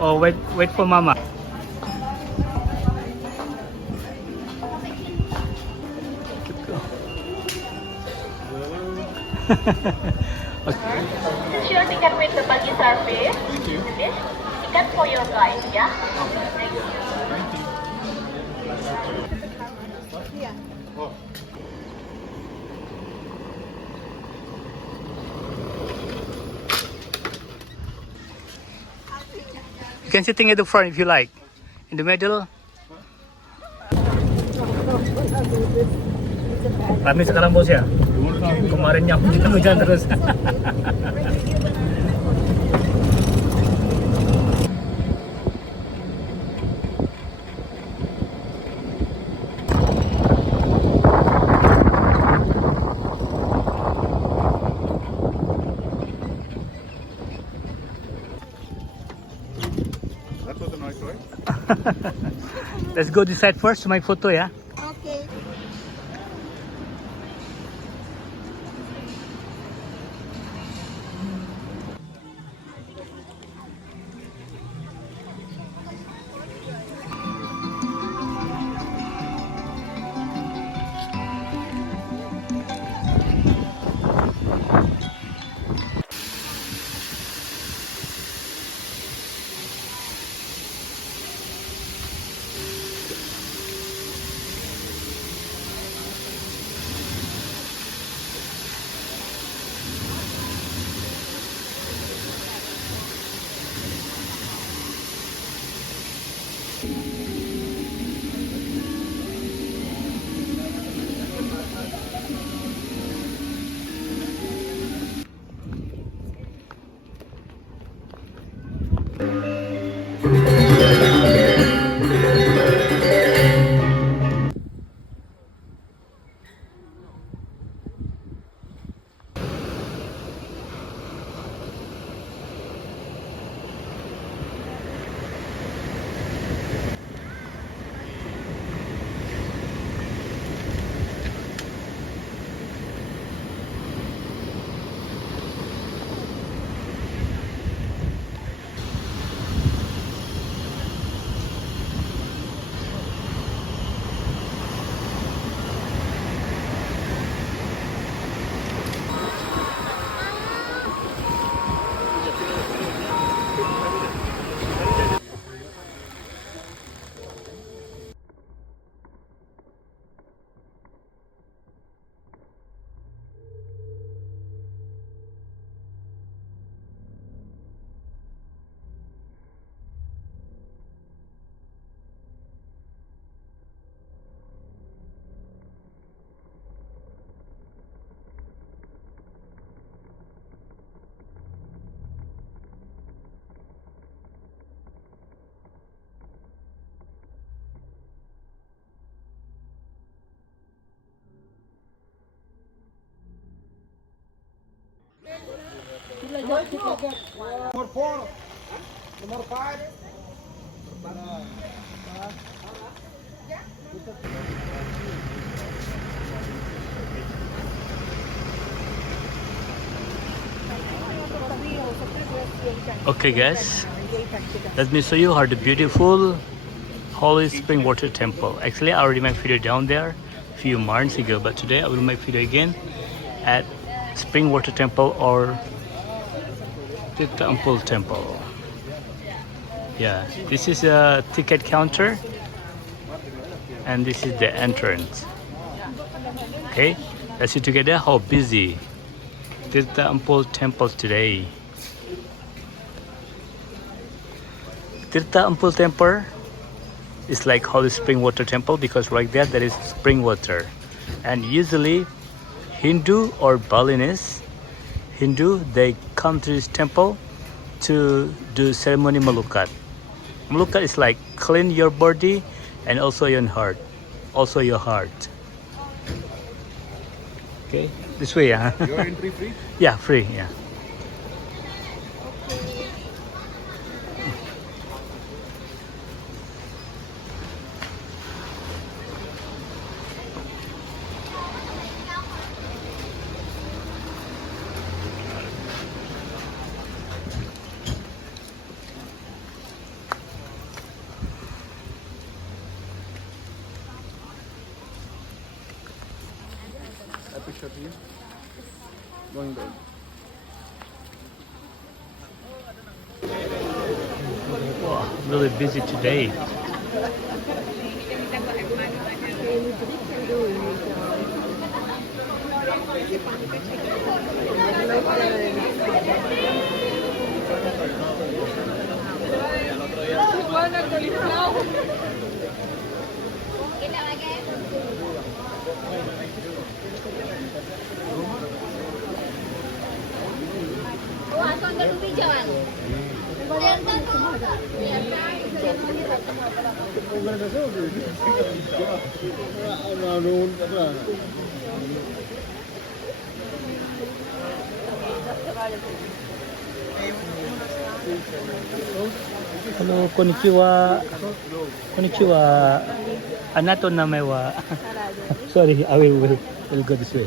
Oh, wait for mama. Okay. This is your ticket with the buggy service. Thank you. This ticket for your guide, yeah? Thank you. You can sitting at the front if you like. In the middle. Rame sekarang bos ya. Kemarinnya hujan terus. That was a nice ride. Let's go this side first to my photo, yeah? Okay. Number 4. Number 5. Okay guys, let me show you how the beautiful Holy Spring Water Temple. Actually I already made a video down there a few months ago, but today I will make video again at Spring Water Temple or Tirta Empul Temple. Yeah, this is a ticket counter and this is the entrance. Okay, let's see together how busy Tirta Empul Temple today. Tirta Empul Temple is like Holy Spring Water Temple because right there is spring water, and usually Hindu or Balinese Hindu, they come to this temple to do ceremony Malukat. Malukat is like clean your body and also your heart. Also your heart. Okay, this way, yeah. Your entry free? Yeah, free, yeah. shot here. Going there. Wow, really busy today. Hello, konnichiwa. Konnichiwa. Anato namewa. Sorry, I will go this way.